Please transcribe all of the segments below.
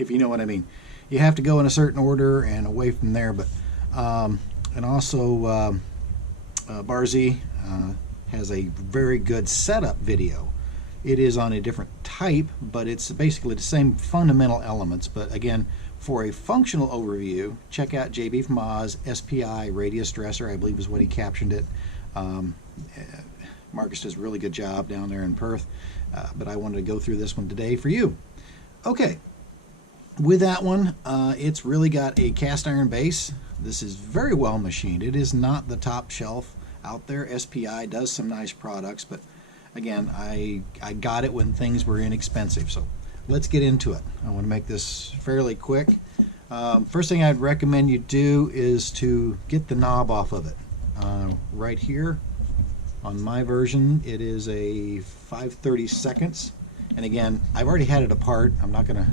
if you know what I mean. You have to go in a certain order and away from there. But and also Barzy has a very good setup video. It is on a different type, but it's basically the same fundamental elements. But again, for a functional overview, check out JB from Oz, SPI radius stressor, I believe is what he captioned it. Marcus does a really good job down there in Perth, but I wanted to go through this one today for you. Okay, with that one, it's really got a cast iron base. This is very well machined. It is not the top shelf out there. SPI does some nice products, but again, I got it when things were inexpensive. So let's get into it. I want to make this fairly quick. First thing I'd recommend you do is to get the knob off of it. Right here on my version, it is a 5/32. And again, I've already had it apart. I'm not going to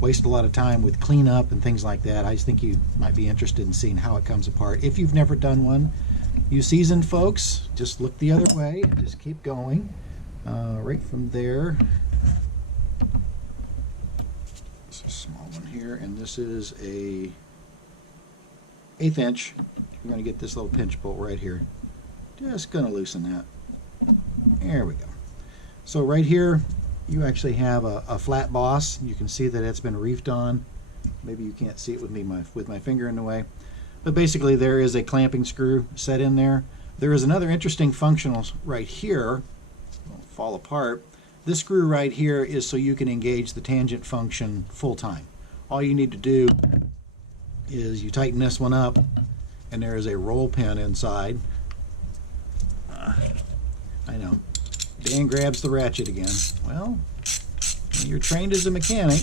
waste a lot of time with cleanup and things like that. I just think you might be interested in seeing how it comes apart. If you've never done one, you seasoned folks, just look the other way and just keep going. Right from there. This is a small one here, and this is a 1/8 inch. You're going to get this little pinch bolt right here. Just going to loosen that. There we go. So right here, you actually have a flat boss. You can see that it's been reefed on. Maybe you can't see it with me with my finger in the way. But basically there is a clamping screw set in there. There is another interesting functional right here. Won't fall apart. This screw right here is so you can engage the tangent function full time. All you need to do is you tighten this one up, and there is a roll pin inside. I know. Dan grabs the ratchet again. Well, when you're trained as a mechanic.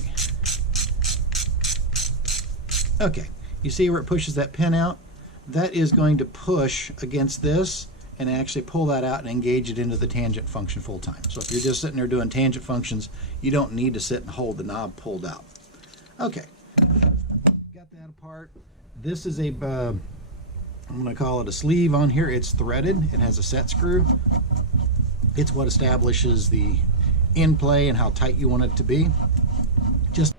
Okay, you see where it pushes that pin out? That is going to push against this and actually pull that out and engage it into the tangent function full time. So if you're just sitting there doing tangent functions, you don't need to sit and hold the knob pulled out. Okay, got that apart. This is a, I'm going to call it a sleeve on here. It's threaded. It has a set screw. It's what establishes the in play and how tight you want it to be. Just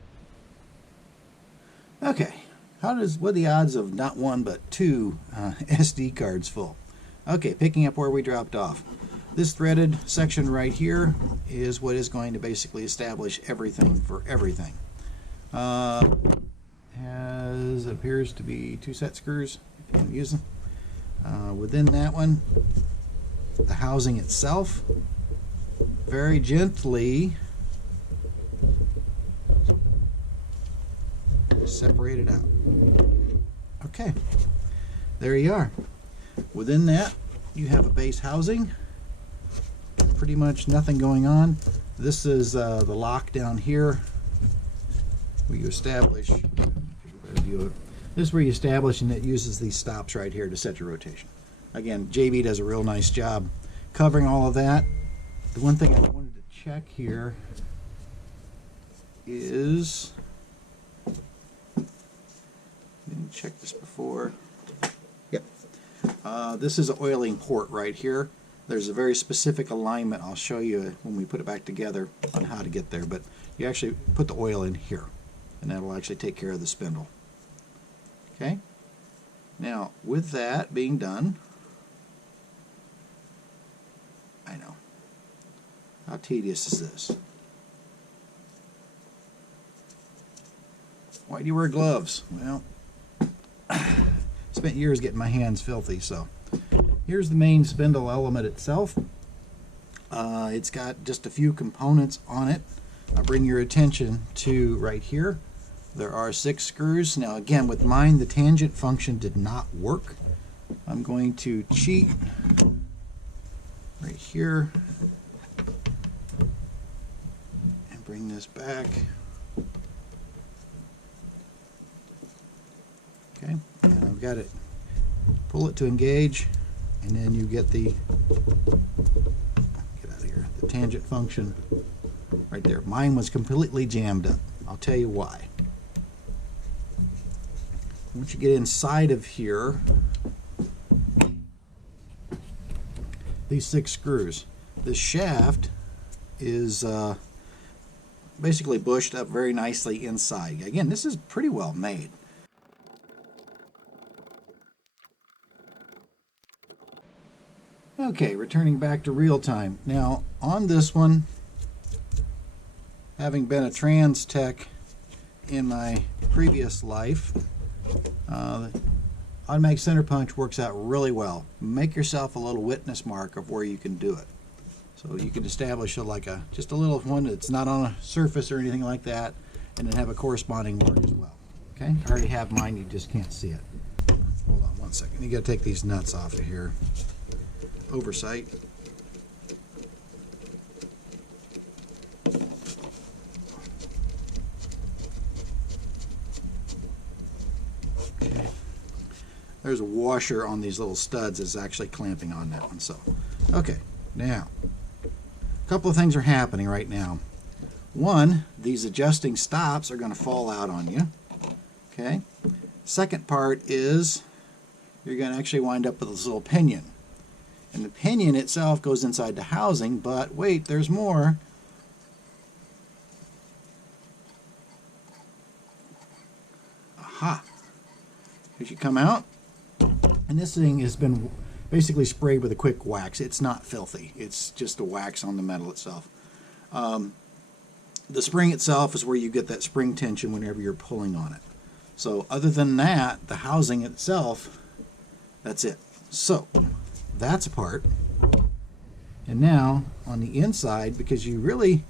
okay. What are the odds of not one but two SD cards full? Okay, picking up where we dropped off. This threaded section right here is what is going to basically establish everything for everything. Appears to be 2 set screws if you want to use them. Within that one, the housing itself, very gently separate it out. Okay, there you are. Within that, you have a base housing. Pretty much nothing going on. This is the lock down here where you establish. This is where you establish, and it uses these stops right here to set your rotation. Again, JB does a real nice job covering all of that. The one thing I wanted to check here is, didn't check this before. Yep. This is an oiling port right here. There's a very specific alignment I'll show you when we put it back together on how to get there, but you actually put the oil in here, and that'll actually take care of the spindle. Okay? Now, with that being done, I know. How tedious is this? Why do you wear gloves? Well, spent years getting my hands filthy, so here's the main spindle element itself. It's got just a few components on it. I'll bring your attention to right here. There are 6 screws. Now again, with mine, the tangent function did not work. I'm going to cheat right here and bring this back. Okay, and I've got it. Pull it to engage, and then you get the, get out of here, the tangent function right there. Mine was completely jammed up. I'll tell you why. Once you get inside of here, these 6 screws, this shaft is basically bushed up very nicely inside. Again, this is pretty well made. Okay, returning back to real time. Now, on this one, having been a trans tech in my previous life, automatic center punch works out really well. Make yourself a little witness mark of where you can do it. So you can establish just a little one that's not on a surface or anything like that, and then have a corresponding mark as well. Okay, I already have mine, you just can't see it. Hold on one second, you gotta take these nuts off of here. Oversight. Okay. There's a washer on these little studs that's actually clamping on that one. So, okay, now a couple of things are happening right now. One, these adjusting stops are going to fall out on you. Okay. Second part is you're going to actually wind up with this little pinion. And the pinion itself goes inside the housing, but wait, there's more. Aha! As you come out, and this thing has been basically sprayed with a quick wax. It's not filthy. It's just a wax on the metal itself. The spring itself is where you get that spring tension whenever you're pulling on it. So other than that, the housing itself, that's it. So that's apart. And now on the inside, because you really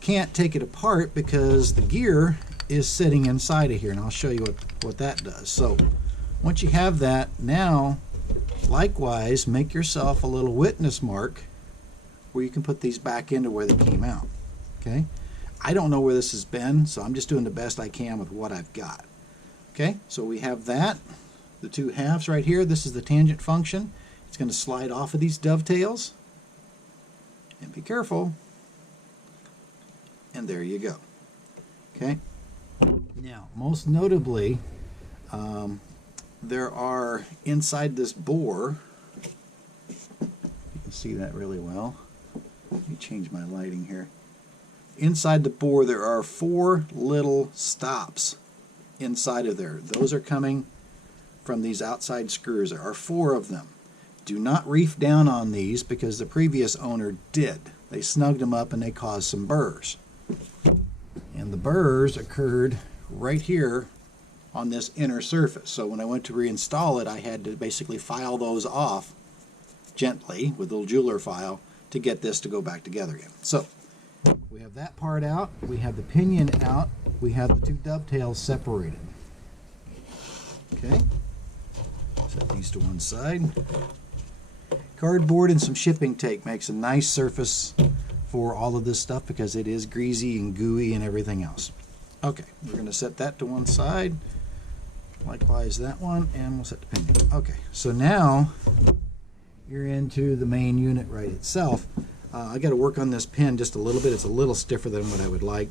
can't take it apart because the gear is sitting inside of here, and I'll show you what that does. So once you have that, now likewise make yourself a little witness mark where you can put these back into where they came out. Okay, I don't know where this has been, so I'm just doing the best I can with what I've got. Okay, so we have that, the two halves right here. This is the tangent function. It's going to slide off of these dovetails, and be careful, and there you go. Okay, now most notably, there are inside this bore, you can see that really well. Let me change my lighting here. Inside the bore there are 4 little stops inside of there. Those are coming from these outside screws. There are 4 of them. Do not reef down on these because the previous owner did. They snugged them up and they caused some burrs. And the burrs occurred right here on this inner surface. So when I went to reinstall it, I had to basically file those off gently with a little jeweler file to get this to go back together again. So we have that part out, we have the pinion out, we have the 2 dovetails separated. Okay, set these to one side. Cardboard and some shipping tape makes a nice surface for all of this stuff because it is greasy and gooey and everything else. Okay, we're going to set that to one side. Likewise that one, and we'll set the pinion. Okay, so now you're into the main unit right itself. I got to work on this pin just a little bit. It's a little stiffer than what I would like,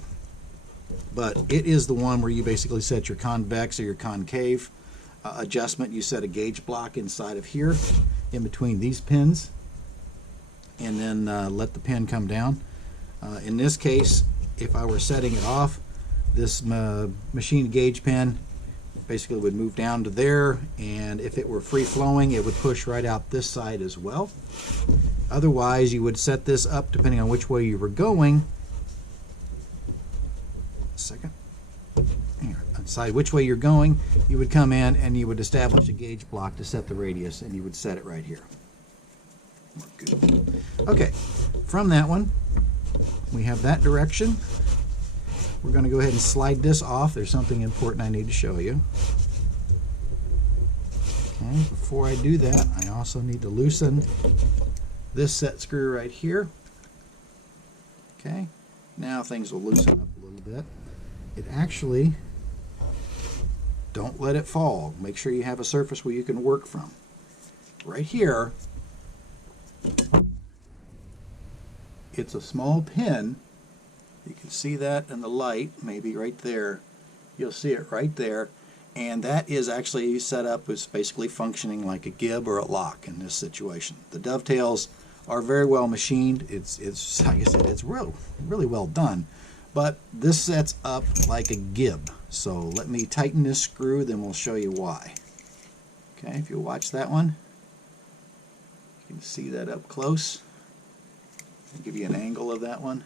but it is the one where you basically set your convex or your concave adjustment. You set a gauge block inside of here in between these pins, and then let the pin come down. In this case, if I were setting it off, this machine gauge pin basically would move down to there, and if it were free flowing it would push right out this side as well. Otherwise you would set this up depending on which way you were going. Decide which way you're going, you would come in and you would establish a gauge block to set the radius, and you would set it right here. Good. Okay, from that one we have that direction. We're going to go ahead and slide this off. There's something important I need to show you. Okay, before I do that, I also need to loosen this set screw right here. Okay, now things will loosen up a little bit. It actually, don't let it fall. Make sure you have a surface where you can work from. Right here, it's a small pin. You can see that in the light, maybe right there. You'll see it right there. And that is actually set up as basically functioning like a gib or a lock in this situation. The dovetails are very well machined. It's like I said, it's really well done. but this sets up like a gib. So let me tighten this screw, then we'll show you why. Okay, if you watch that one, you can see that up close. I'll give you an angle of that one.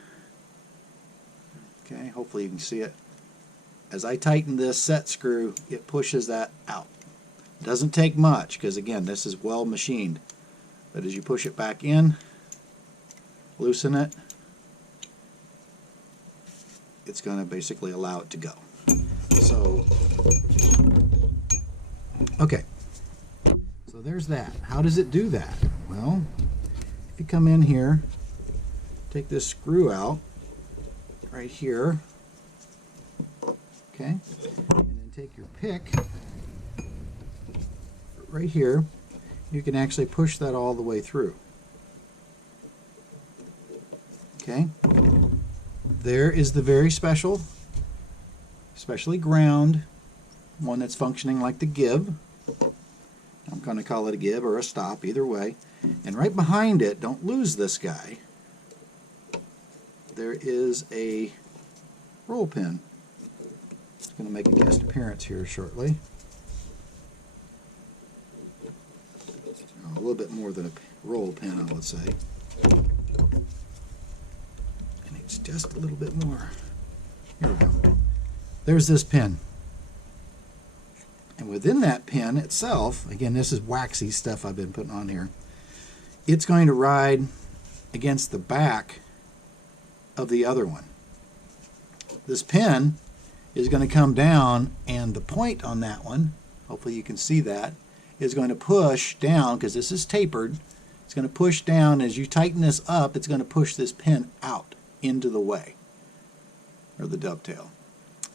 Okay, hopefully you can see it. As I tighten this set screw, it pushes that out. Doesn't take much, because again, this is well machined. But as you push it back in, loosen it, it's going to basically allow it to go. So, okay. So there's that. How does it do that? Well, if you come in here, take this screw out right here, okay, and then take your pick right here. You can actually push that all the way through. Okay, there is the very specially ground one that's functioning like the gib. I'm going to call it a gib or a stop, either way. And right behind it, don't lose this guy, there is a roll pin. It's going to make a guest appearance here shortly. A little bit more than a roll pin, I would say. And it's just a little bit more. Here we go. There's this pin. And within that pin itself, again, this is waxy stuff I've been putting on here, it's going to ride against the back of the other one. This pin is going to come down, and the point on that one, hopefully you can see that, is going to push down, because this is tapered. It's going to push down. As you tighten this up, it's going to push this pin out into the way, or the dovetail.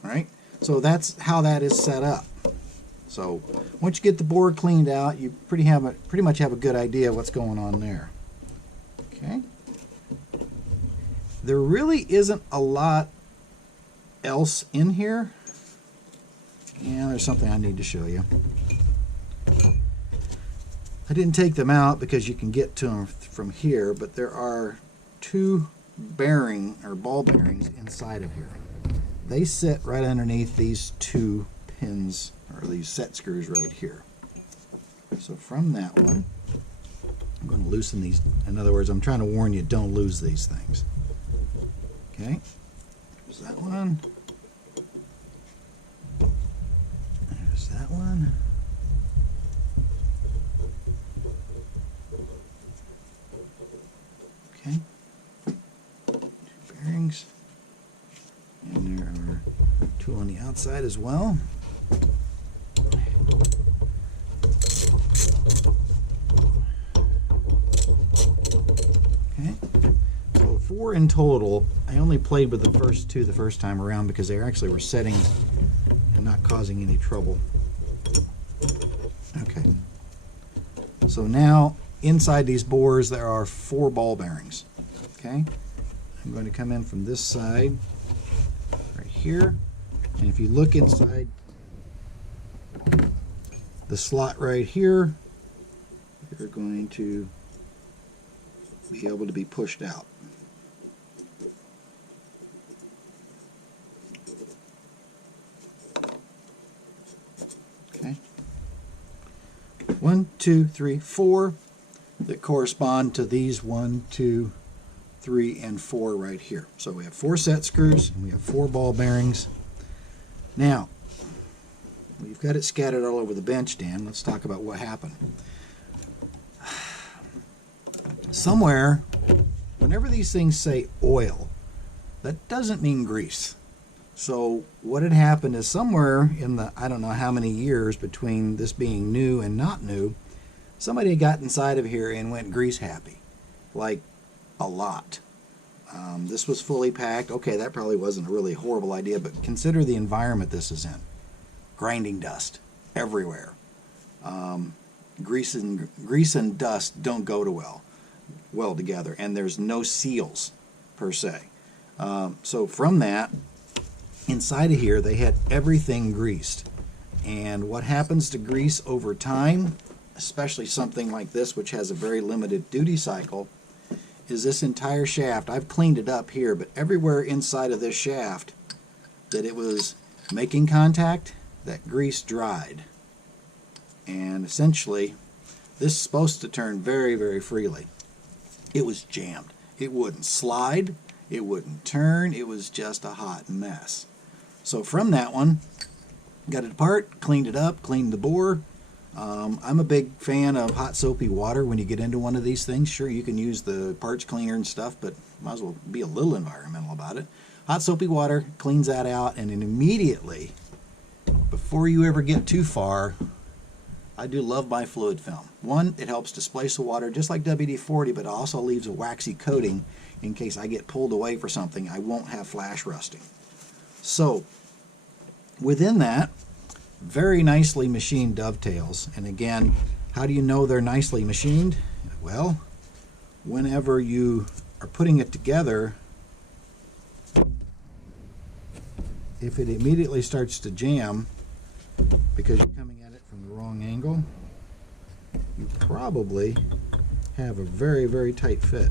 All right? So that's how that is set up. So once you get the board cleaned out, you pretty much have a good idea of what's going on there. Okay? There really isn't a lot else in here. Yeah, there's something I need to show you. I didn't take them out because you can get to them from here, but there are two bearing or ball bearings inside of here. They sit right underneath these two pins, or these set screws right here. So from that one, I'm going to loosen these. In other words, I'm trying to warn you, don't lose these things. Okay, there's that one. There's that one. Okay, two bearings, and there are two on the outside as well. Okay, so 4 in total. I only played with the first two the first time around because they actually were setting and not causing any trouble. Okay, so now inside these bores there are 4 ball bearings. Okay, I'm going to come in from this side right here, and if you look inside the slot right here, you're going to be able to be pushed out. Okay, 1, 2, 3, 4 that correspond to these 1, 2, 3, and 4 right here. So we have 4 set screws and we have 4 ball bearings. Now, we've got it scattered all over the bench, Dan. Let's talk about what happened. Somewhere, whenever these things say oil, that doesn't mean grease. So what had happened is somewhere in the, I don't know how many years between this being new and not new, somebody got inside of here and went grease happy. Like a lot. This was fully packed. Okay, that probably wasn't a really horrible idea, but consider the environment this is in. Grinding dust everywhere. Grease and dust don't go well together, and there's no seals per se. So from that, inside of here they had everything greased. And what happens to grease over time, especially something like this which has a very limited duty cycle, is this entire shaft. I've cleaned it up here, but everywhere inside of this shaft that it was making contact, that grease dried. And essentially, this is supposed to turn very, very freely. It was jammed. It wouldn't slide. It wouldn't turn. It was just a hot mess. So from that one, got it apart, cleaned it up, cleaned the bore. I'm a big fan of hot soapy water when you get into one of these things. Sure, you can use the parts cleaner and stuff, but might as well be a little environmental about it. Hot soapy water cleans that out, and then immediately, before you ever get too far, I do love my fluid film. One, it helps displace the water just like WD-40, but it also leaves a waxy coating in case I get pulled away for something. I won't have flash rusting. So, within that, very nicely machined dovetails. And again, how do you know they're nicely machined? Well, whenever you are putting it together, if it immediately starts to jam because you're coming at it from the wrong angle, you probably have a very, very tight fit.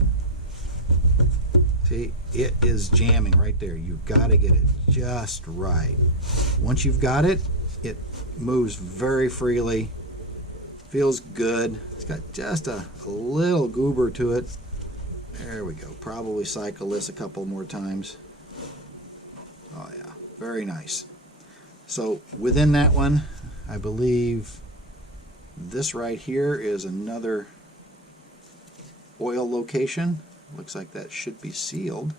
See, it is jamming right there. You've got to get it just right. Once you've got it, it moves very freely, feels good. It's got just a little goober to it. There we go. Probably cycle this a couple more times. Oh yeah, very nice. So within that one, I believe this right here is another oil location. Looks like that should be sealed.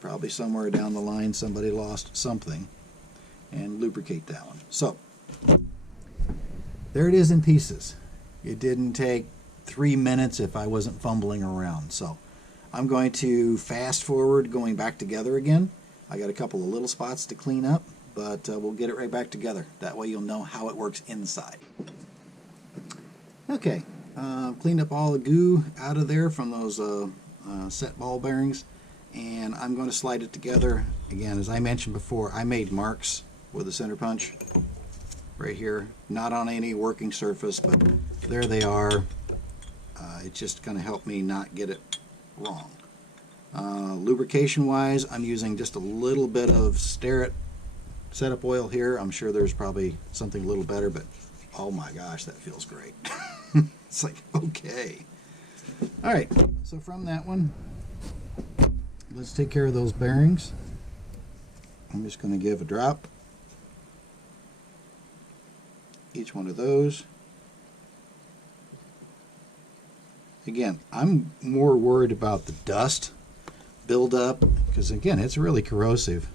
Probably somewhere down the line somebody lost something. And lubricate that one. So there it is in pieces. It didn't take 3 minutes if I wasn't fumbling around. So I'm going to fast forward going back together again. I got a couple of little spots to clean up, but we'll get it right back together. That way you'll know how it works inside. Okay, cleaned up all the goo out of there from those set ball bearings, and I'm going to slide it together. Again, as I mentioned before, I made marks with a center punch right here, not on any working surface, but there they are. It's just going to help me not get it wrong. Lubrication wise, I'm using just a little bit of Starrett setup oil here. I'm sure there's probably something a little better, but oh my gosh, that feels great. It's like, okay. All right, so from that one, let's take care of those bearings. I'm just going to give a drop each one of those. Again, I'm more worried about the dust buildup because again, it's really corrosive.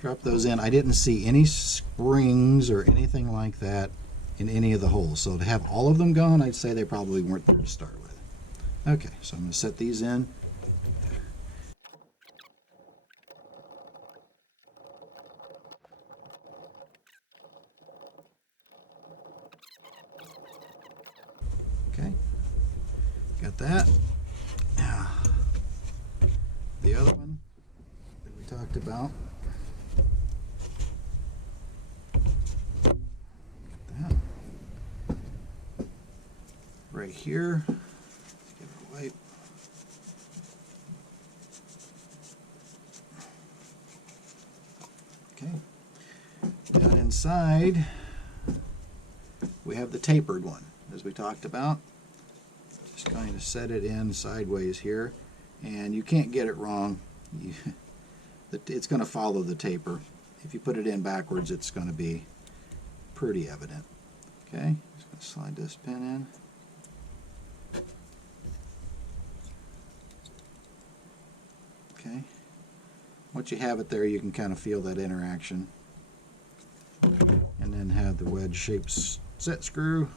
Drop those in. I didn't see any springs or anything like that in any of the holes. So to have all of them gone, I'd say they probably weren't there to start with. Okay, so I'm going to set these in. Okay, got that. Now, the other one that we talked about. That. Right here. Give it a wipe. Okay. Down inside, we have the tapered one, as we talked about. Just going to set it in sideways here, and you can't get it wrong. It's going to follow the taper. If you put it in backwards, it's going to be pretty evident. Okay, just going to slide this pin in. Okay, once you have it there, you can kind of feel that interaction. And then have the wedge shaped set screw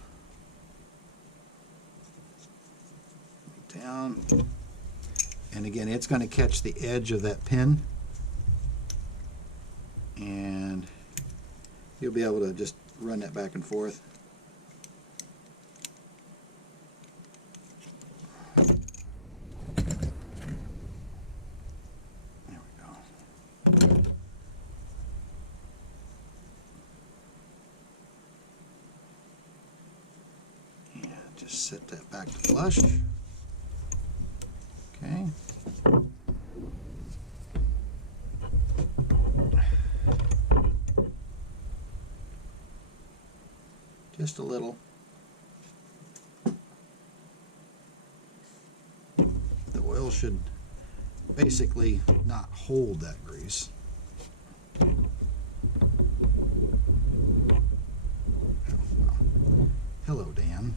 down, and again, it's going to catch the edge of that pin, and you'll be able to just run that back and forth. There we go. And just set that back to flush. just a little. The oil should basically not hold that grease. Hello, Dan.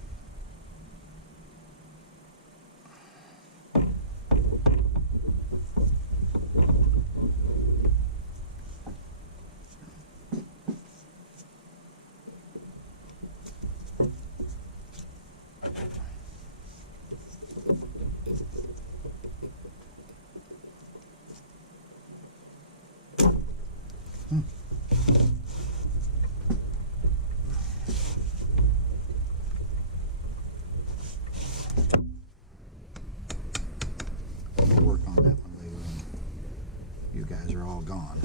We'll work on that one later when you guys are all gone.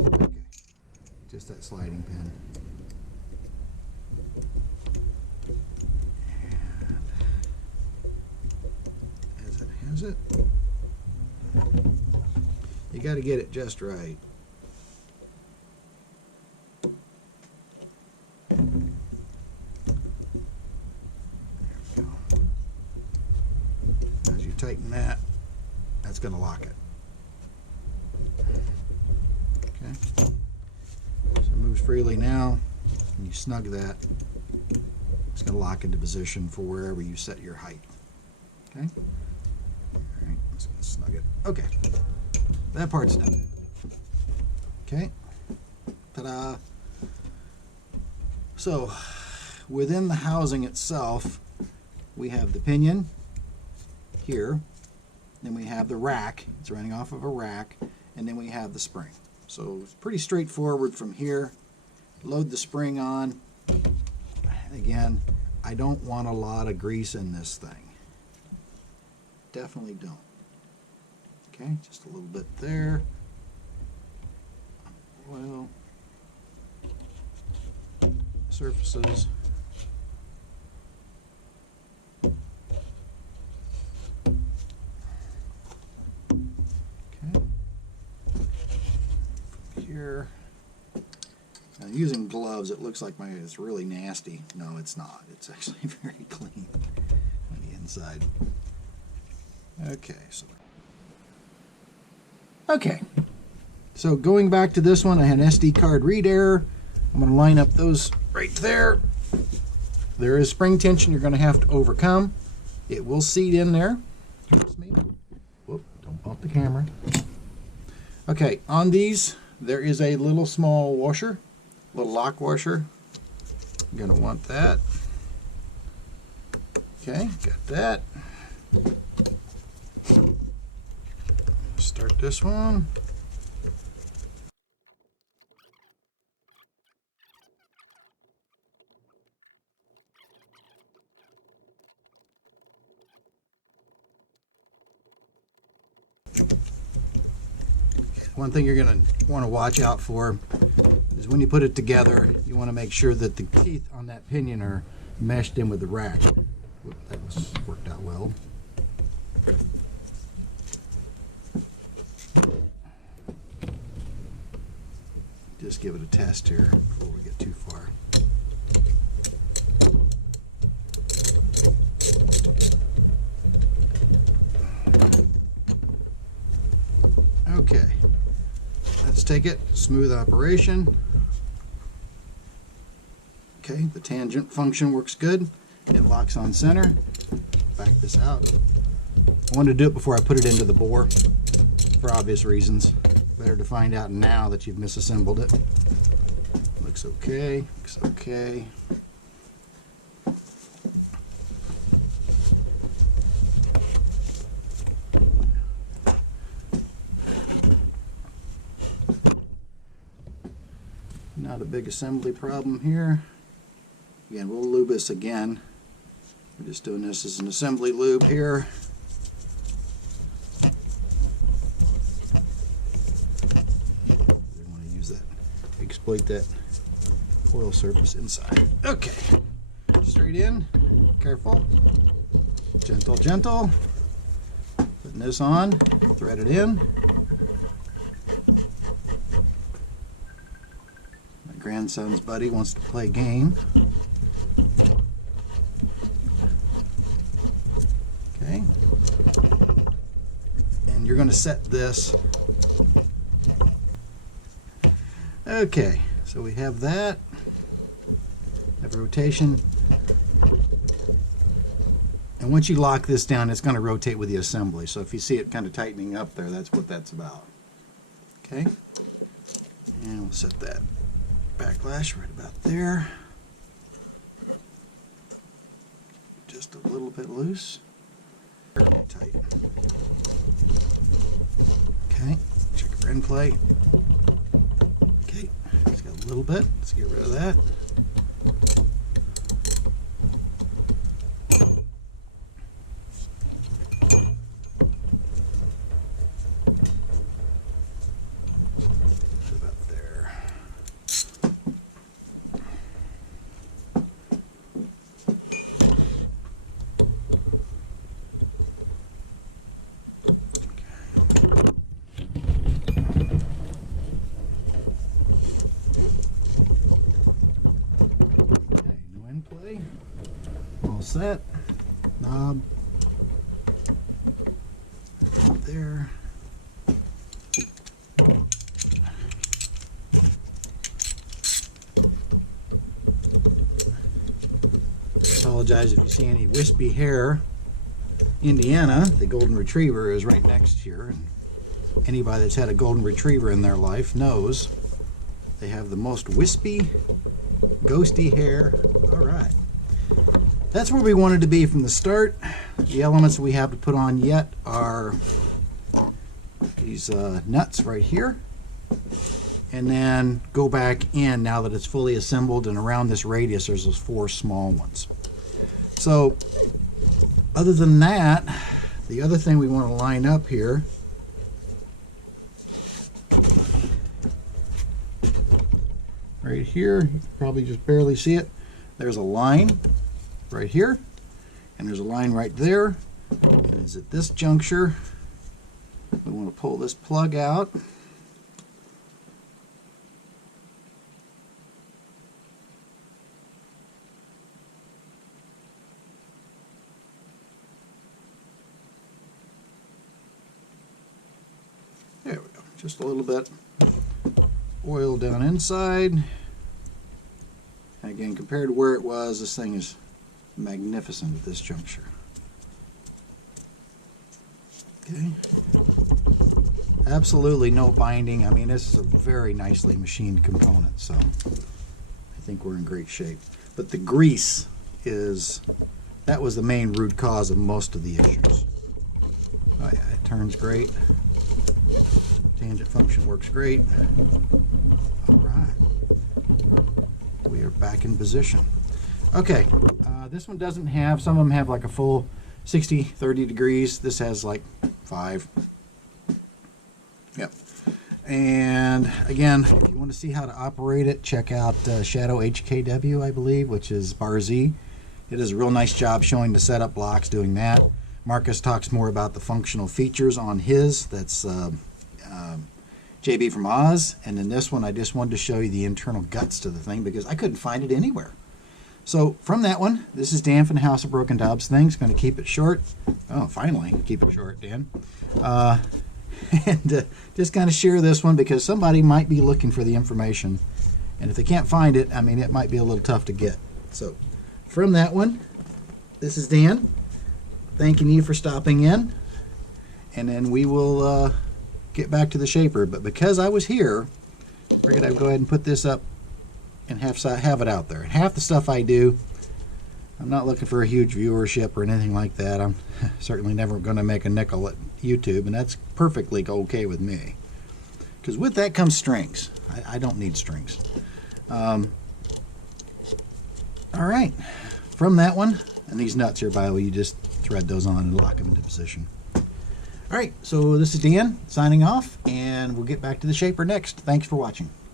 Okay, just that sliding pin. And as it has it, you got to get it just right. Tighten that, that's going to lock it. Okay, so it moves freely now, and you snug that, it's going to lock into position for wherever you set your height. Okay, all right, I'm just going to snug it. Okay, that part's done. Okay, ta-da. So within the housing itself, we have the pinion here, then we have the rack, it's running off of a rack, and then we have the spring. So it's pretty straightforward from here. Load the spring on. Again, I don't want a lot of grease in this thing. Definitely don't. Okay, just a little bit there. Oil. Surfaces. Here. Now, using gloves, it looks like it's really nasty. No, it's not. It's actually very clean on the inside. Okay, so going back to this one, I had an SD card read error. I'm going to line up those right there. There is spring tension you're going to have to overcome. It will seat in there. Whoop, don't bump the camera. Okay, on these, there is a little small washer, little lock washer. You're going to want that. Okay, got that. Start this one. One thing you're going to want to watch out for is when you put it together, you want to make sure that the teeth on that pinion are meshed in with the rack. Whoop, that worked out well. Just give it a test here before we get too far. Okay. Let's take it, smooth operation. Okay, the tangent function works good. It locks on center. Back this out. I wanted to do it before I put it into the bore for obvious reasons. Better to find out now that you've misassembled it. Looks okay, looks okay. Not a big assembly problem here. Again, we'll lube this again. We're just doing this as an assembly lube here. We want to use that, exploit that oil surface inside. Okay, straight in, careful, gentle, gentle. Putting this on, thread it in. My grandson's buddy wants to play a game. and you're going to set this. Okay, so we have that. Have rotation. And once you lock this down, it's going to rotate with the assembly. So if you see it kind of tightening up there, that's what that's about. Okay, and we'll set that backlash right about there. Just a little bit loose. Fairly tight. Okay, check your end plate. Okay, it's got a little bit. Let's get rid of that. About there. Play. All set. Knob. There. Apologize if you see any wispy hair. Indiana, the golden retriever, is right next here, and anybody that's had a golden retriever in their life knows they have the most wispy, ghosty hair. All right, that's where we wanted to be from the start. The elements we have to put on yet are these nuts right here, and then go back in now that it's fully assembled, and around this radius there's those 4 small ones. So other than that, the other thing we want to line up here right here, you can probably just barely see it. There's a line right here, and there's a line right there. And it's at this juncture, we want to pull this plug out. There we go, just a little bit. Oil down inside. And again, compared to where it was, this thing is magnificent at this juncture. Okay. Absolutely no binding. I mean, this is a very nicely machined component, so I think we're in great shape. But the grease that was the main root cause of most of the issues. Oh yeah, it turns great. Tangent function works great. All right. We are back in position. Okay, this one doesn't have, some of them have like a full 60, 30 degrees. This has like 5. Yep. And again, if you want to see how to operate it, check out Shadow HKW, I believe, which is bar Z. It does a real nice job showing the setup blocks, doing that. Marcus talks more about the functional features on his. That's JB from Oz, and in this one I just wanted to show you the internal guts to the thing because I couldn't find it anywhere. So from that one, this is Dan from the House of Broken Dobbs Things. Going to keep it short. Oh, finally, keep it short, Dan. And just kind of share this one because somebody might be looking for the information, and if they can't find it, I mean, it might be a little tough to get. So from that one, this is Dan. Thanking you for stopping in, and then we will get back to the shaper. But because I was here, I figured I'd go ahead and put this up and have it out there. And half the stuff I do, I'm not looking for a huge viewership or anything like that. I'm certainly never going to make a nickel at YouTube, and that's perfectly okay with me. Because with that comes strings. I don't need strings. All right. From that one, and these nuts here, by the way, you just thread those on and lock them into position. All right, so this is Dan signing off, and we'll get back to the shaper next. Thanks for watching.